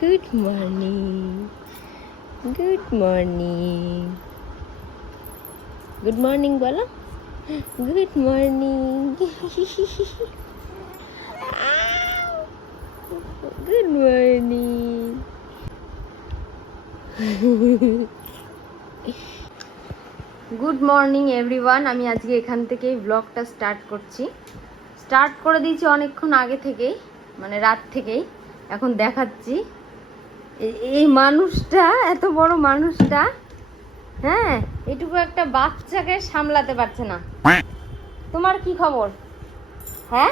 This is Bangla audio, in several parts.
Good morning good morning good morning বলো good morning good morning good morning everyone আমি আজকে এখান থেকেই ব্লগটা স্টার্ট করছি। স্টার্ট করে দিয়েছি অনেকক্ষণ আগে থেকেই। মানে রাত থেকেই। এখন দেখাচ্ছি। এই- মানুষটা, এত বড় মানুষটা হ্যাঁ এটুকু একটা বাচ্চাকে সামলাতে পারছে না। তোমার কি খবর? হ্যাঁ?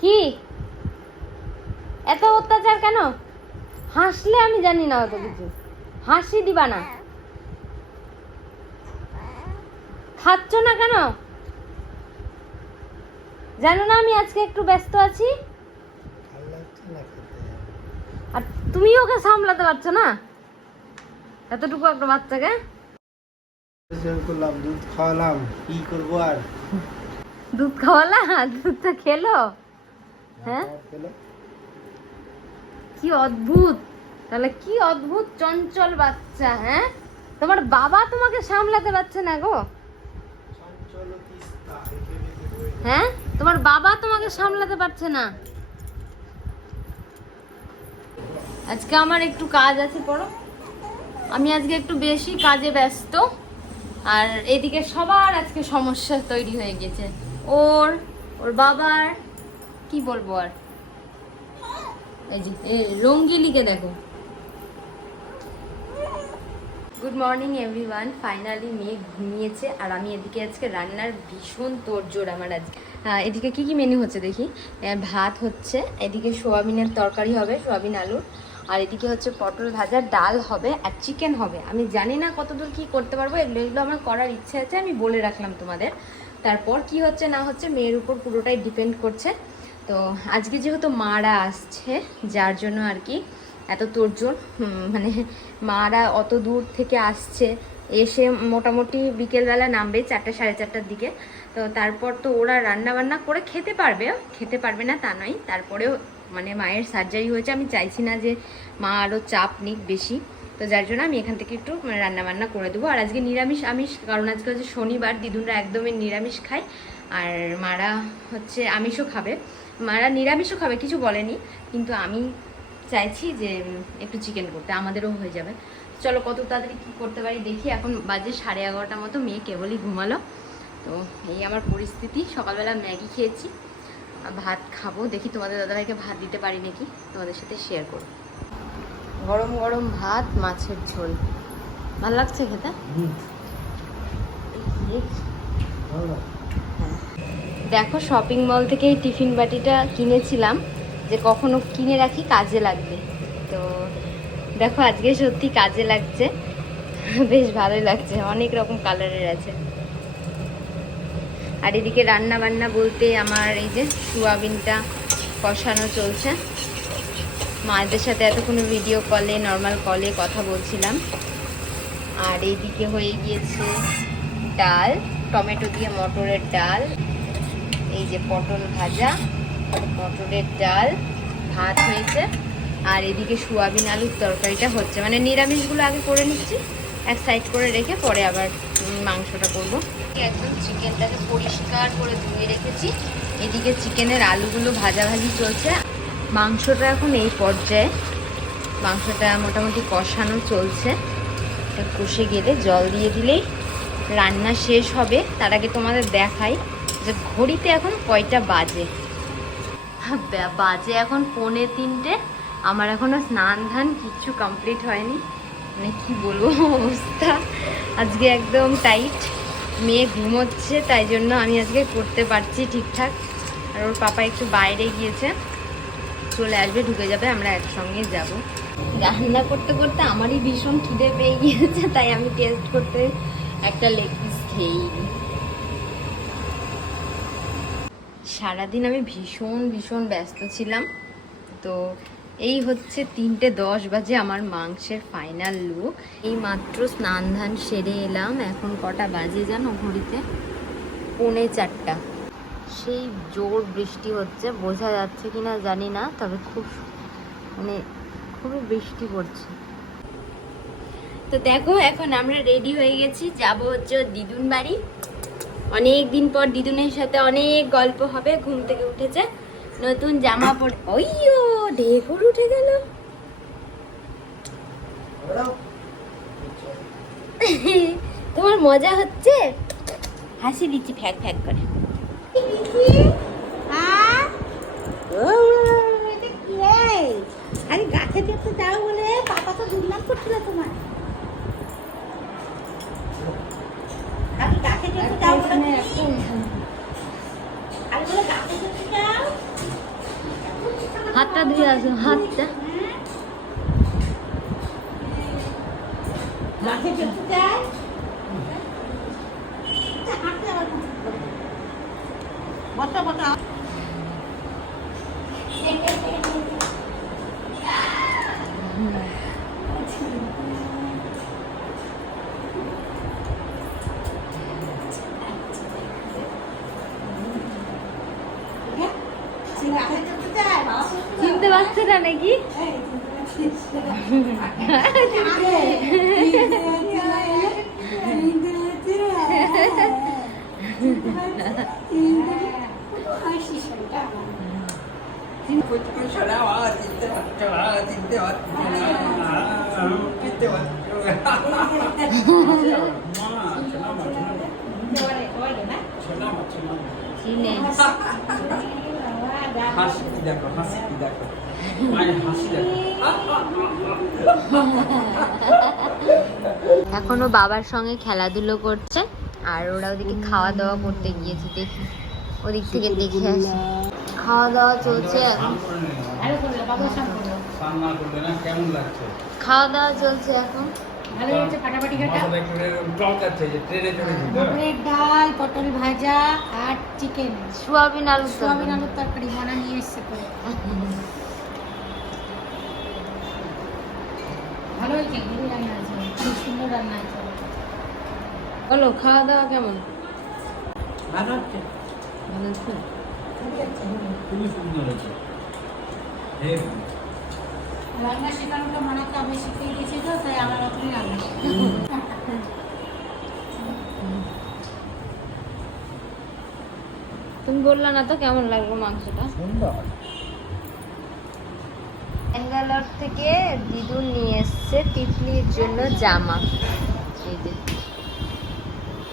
কি? এত অত্যাচার কেন? হাসলে আমি জানি না অত কিছু। হাসি দিবা না। খাচ্ছ না কেন? জানো না আমি আজকে একটু ব্যস্ত আছি? আর তুমি ওকে সামলাতে পারছ না? এতটুকু একটা বাচ্চাকে? করলাম দুধ খাওয়ালাম কি করব আর? দুধ খাওয়ালা? দুধটা খেলো? হ্যাঁ? কি অদ্ভুত! তাহলে কি অদ্ভুত চঞ্চল বাচ্চা হ্যাঁ? তোমার বাবা তোমাকে সামলাতে পারছে না গো। হ্যাঁ? তোমার বাবা তোমাকে সামলাতে পারছে না। আজকে আমার একটু কাজ আছে, পড়ো। আমি আজকে একটু বেশি কাজে ব্যস্ত। আর এদিকে সবার আজকে সমস্যা তৈরি হয়ে গেছে। ওর ওর বাবার, কি বলব আর? এই যে রঙ্গিলিকে দেখো। গুড মর্নিং এভরিওয়ান ফাইনালি মেয়ে ঘুমিয়েছে, আর আমি এদিকে আজকে রান্নার ভীষণ তোড়জোড় আমার আজকে। এদিকে কি কি মেনু হচ্ছে দেখি? ভাত হচ্ছে এদিকে সোয়াবিনের তরকারি হবে সোয়াবিন আলুর। আর এদিকে হচ্ছে পটল ভাজা ডাল হবে আর চিকেন হবে। আমি জানি না কতদূর কি করতে পারব এগুলো এগুলো আমার করার ইচ্ছে আছে আমি বলে রাখলাম তোমাদের। তারপর কি হচ্ছে না হচ্ছে মেয়ের উপর পুরোটাই ডিপেন্ড করছে। তো আজকে যেহেতু মারা আসছে যার জন্য আর কি এত হুম, মানে মারা অত দূর থেকে আসছে এসে মোটামুটি বিকেলবেলা নামবে চারটে, সাড়ে চারটার দিকে। তো তারপর তো ওরা রান্না বান্না করে খেতে পারবে। খেতে পারবে না তা নয়। তারপরেও মানে মায়ের সার্জারি হয়েছে। আমি চাইছি না যে মা আরও চাপ নিক বেশি। তো যার জন্য আমি এখান থেকে একটু রান্না বান্না করে দেবো। আর আজকে নিরামিষ, আমিষ, কারণ আজকে হচ্ছে শনিবার। দিদুনরা একদমই নিরামিষ খায়। আর মারা হচ্ছে আমিষও খাবে। মারা নিরামিষও খাবে, কিছু বলেনি। কিন্তু আমি চাইছি যে একটু চিকেন করতে। আমাদেরও হয়ে যাবে। চলো কত তাড়াতাড়ি কী করতে পারি দেখি এখন বাজে সাড়ে এগারোটার মতো মেয়ে কেবলই ঘুমালো। তো এই আমার পরিস্থিতি সকালবেলা ম্যাগি খেয়েছি ভাত খাব দেখি তোমাদের দাদাভাইকে ভাত দিতে পারি নাকি তোমাদের সাথে শেয়ার করো গরম গরম ভাত মাছের ঝোল। ভালো লাগছে খেতে? হুম, ভালো। দেখো শপিং মল থেকে এই টিফিন বাটিটা কিনেছিলাম যে কখনো কিনে রাখি কাজে লাগবে। দেখো, আজকে সত্যি কাজে লাগছে। বেশ ভালোই লাগছে, অনেক রকম কালারের আছে। আর এদিকে রান্না বান্না বলতে আমার এই যে সোয়াবিনটা কষানো চলছে। মায়েদের সাথে এতক্ষণ ভিডিও কলে নর্মাল কলে কথা বলছিলাম। আর এইদিকে হয়ে গিয়েছে ডাল, টমেটো দিয়ে মটরের ডাল, এই যে পটল ভাজা, মটরের ডাল, ভাত হয়েছে। আর এদিকে সোয়াবিন আলুর তরকারিটা হচ্ছে। মানে নিরামিষগুলো আগে করে নিচ্ছি, এক সাইড করে রেখে পরে আবার মাংসটা করব। একদম চিকেনটাকে পরিষ্কার করে ধুয়ে রেখেছি। এদিকে চিকেনের আলুগুলো ভাজাভাজি চলছে। মাংসটা এখন এই পর্যায়ে। মাংসটা মোটামুটি কষানো চলছে। এটা কষে গেলে জল দিয়ে দিলেই রান্না শেষ হবে। তার আগে তোমাদের দেখাই যে ঘড়িতে এখন কয়টা বাজে। বাজে এখন পৌনে তিনটে। আমার এখনও স্নান ধান কিচ্ছু কমপ্লিট হয়নি। মানে কি বলব অবস্থা। আজকে একদম টাইট মেয়ে ঘুমোচ্ছে, তাই জন্য আমি আজকে করতে পারছি ঠিকঠাক। আর ওর পাপা একটু বাইরে গিয়েছে। চলে আসবে, ঢুকে যাবে, আমরা একসঙ্গে যাব। রান্না করতে করতে আমারই ভীষণ খিদে পেয়ে গিয়েছে, তাই আমি টেস্ট করতে একটা লেগ পিস খেয়েই। সারাদিন আমি ভীষণ ভীষণ ব্যস্ত ছিলাম। তো এই হচ্ছে তিনটে দশ বাজে আমার মাংসের ফাইনাল লুক এই মাত্র স্নান ধান সেরে এলাম। এখন কটা বাজে জানো ঘড়িতে? পৌনে চারটা। সেই জোর বৃষ্টি হচ্ছে, বোঝা যাচ্ছে কিনা জানি না, তবে খুব মানে খুবই বৃষ্টি পড়ছে। তো দেখো, এখন আমরা রেডি হয়ে গেছি। যাব হচ্ছে দিদুন বাড়ি। অনেক দিন পর দিদুনের সাথে অনেক গল্প হবে, ঘুম থেকে উঠেছে। নতুন জামা পরে ওইও! ঢেকুর উঠে গেল। তোমার মজা হচ্ছে? হাসি দিচ্ছি ফ্যাক ফ্যাক করে। আরে গাছে দেখতে যাও বলে পাপা তো দুর্নাম করছিল তোমার। আমি গাছে দেখতে যাও বলে আরে বলে গাছে দেখতে যাও হাতটা ধুয়ে আসো হাতটা গাছে দেখতে যাই হাঁটতে আবার বসো বসো গাছে দেখতে যাই বাবা চিনতে পারছে না নাকি? চিনে হাসি দেখো হাসি দেখো। এখনও বাবার সঙ্গে খেলাধুলো করছে আর ওরা ওদিকে খাওয়া দাওয়া করতে গিয়েছে দেখি। ওদিক থেকে দেখে আসি। খাওয়া দাওয়া চলছে খাওয়া দাওয়া চলছে এখন। ডাল পটল ভাজা আর চিকেন সোয়াবিন আলু সোয়াবিন আলুর তরকারি মনা নিয়ে এসছে করে ভালো হয়েছে? ঘুরে রান্না আছে খুব সুন্দর রান্না আছে। বলো খাওয়া দাওয়া কেমন? ভালো হচ্ছে। ভালো হচ্ছে? খুবই সুন্দর হয়েছে। রান্না শেখানোটা মনাকে আমি শিখিয়ে দিয়েছি তো তাই আমার রান্না তুমি বললা না তো কেমন লাগল মাংসটা? সুন্দর। ব্যাঙ্গালোর থেকে দিদু নিয়ে এসছে তিতলির জন্য জামা।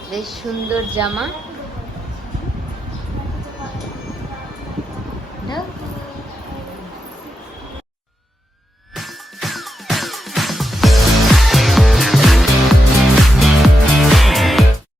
বেশ সুন্দর জামা।